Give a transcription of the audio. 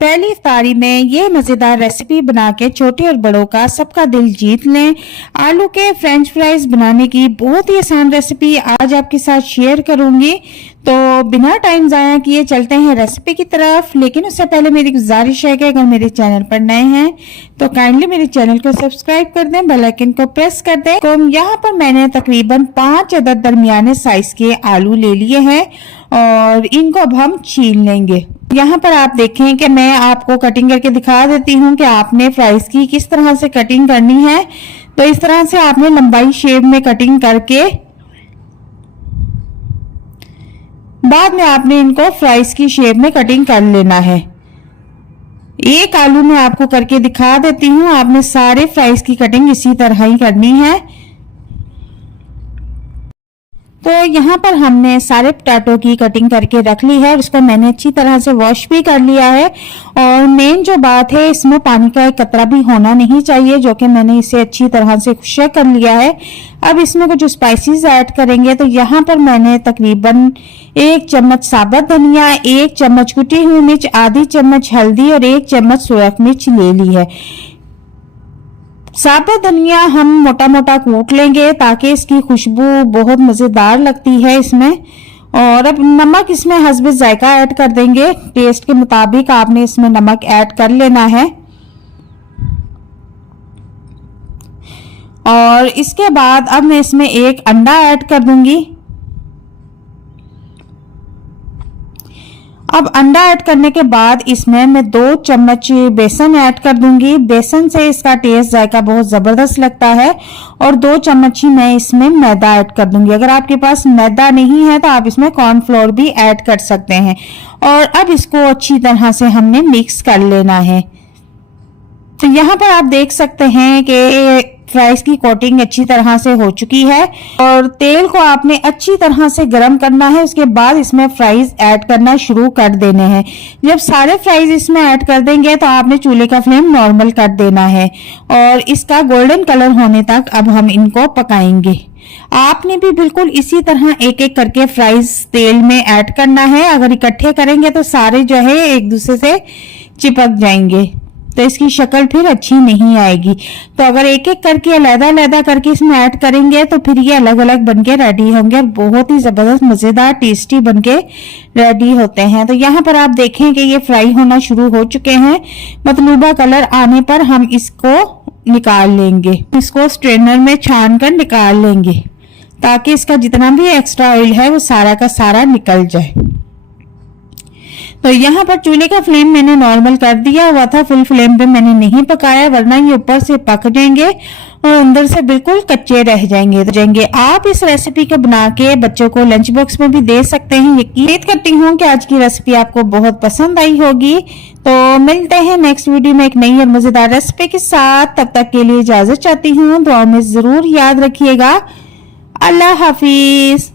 पहली इफ्तारी में ये मजेदार रेसिपी बना के छोटे और बड़ों का सबका दिल जीत लें। आलू के फ्रेंच फ्राइज बनाने की बहुत ही आसान रेसिपी आज आपके साथ शेयर करूंगी। तो बिना टाइम जाया किए चलते हैं रेसिपी की तरफ। लेकिन उससे पहले मेरी गुजारिश है कि अगर मेरे चैनल पर नए हैं तो काइंडली मेरे चैनल को सब्सक्राइब कर दें, बेल आइकन को प्रेस कर दें। तो यहाँ पर मैंने तकरीबन 5 अदद दरमियाने साइज के आलू ले लिए हैं और इनको अब हम छील लेंगे। यहाँ पर आप देखें कि मैं आपको कटिंग करके दिखा देती हूँ कि आपने फ्राइज की किस तरह से कटिंग करनी है। तो इस तरह से आपने लंबाई शेप में कटिंग करके बाद में आपने इनको फ्राइज की शेप में कटिंग कर लेना है। एक आलू मैं आपको करके दिखा देती हूँ, आपने सारे फ्राइज की कटिंग इसी तरह ही करनी है। तो यहाँ पर हमने सारे पोटैटो की कटिंग करके रख ली है और इसको मैंने अच्छी तरह से वॉश भी कर लिया है। और मेन जो बात है, इसमें पानी का एक कतरा भी होना नहीं चाहिए, जो कि मैंने इसे अच्छी तरह से खुश्क कर लिया है। अब इसमें कुछ स्पाइसेस ऐड करेंगे। तो यहाँ पर मैंने तकरीबन 1 चम्मच साबुत धनिया, 1 चम्मच कुटी हुई मिर्च, आधी चम्मच हल्दी और 1 चम्मच सूरख मिर्च ले ली है। साबुत धनिया हम मोटा मोटा कूट लेंगे ताकि इसकी खुशबू बहुत मजेदार लगती है इसमें। और अब नमक इसमें हस्बे जायका ऐड कर देंगे, टेस्ट के मुताबिक आपने इसमें नमक ऐड कर लेना है। और इसके बाद अब मैं इसमें 1 अंडा ऐड कर दूंगी। अब अंडा ऐड करने के बाद इसमें मैं 2 चम्मच बेसन ऐड कर दूंगी। बेसन से इसका टेस्ट जायका बहुत जबरदस्त लगता है। और 2 चम्मच ही मैं इसमें मैदा ऐड कर दूंगी। अगर आपके पास मैदा नहीं है तो आप इसमें कॉर्नफ्लोर भी ऐड कर सकते हैं। और अब इसको अच्छी तरह से हमने मिक्स कर लेना है। तो यहाँ पर आप देख सकते हैं कि फ्राइज की कोटिंग अच्छी तरह से हो चुकी है और तेल को आपने अच्छी तरह से गर्म करना है। उसके बाद इसमें फ्राइज ऐड करना शुरू कर देने हैं। जब सारे फ्राइज इसमें ऐड कर देंगे तो आपने चूल्हे का फ्लेम नॉर्मल कर देना है और इसका गोल्डन कलर होने तक अब हम इनको पकाएंगे। आपने भी बिल्कुल इसी तरह एक एक करके फ्राइज तेल में ऐड करना है। अगर इकट्ठे करेंगे तो सारे जो है एक दूसरे से चिपक जाएंगे, तो इसकी शक्ल फिर अच्छी नहीं आएगी। तो अगर एक एक करके अलग-अलग करके इसमें ऐड करेंगे तो फिर ये अलग अलग बनके रेडी होंगे और बहुत ही जबरदस्त मजेदार टेस्टी बनके रेडी होते हैं। तो यहाँ पर आप देखें कि ये फ्राई होना शुरू हो चुके हैं। मतलूबा कलर आने पर हम इसको निकाल लेंगे, इसको स्ट्रेनर में छान कर निकाल लेंगे ताकि इसका जितना भी एक्स्ट्रा ऑयल है वो सारा का सारा निकल जाए। तो यहाँ पर चूल्हे का फ्लेम मैंने नॉर्मल कर दिया हुआ था, फुल फ्लेम पे मैंने नहीं पकाया वरना ये ऊपर से पक जाएंगे और अंदर से बिल्कुल कच्चे रह जाएंगे। आप इस रेसिपी को बना के बच्चों को लंच बॉक्स में भी दे सकते हैं। यकीन करती हूँ कि आज की रेसिपी आपको बहुत पसंद आई होगी। तो मिलते हैं नेक्स्ट वीडियो में एक नई और मजेदार रेसिपी के साथ। तब तक के लिए इजाजत चाहती हूँ। दुआ में जरूर याद रखिएगा। अल्लाह हाफिज।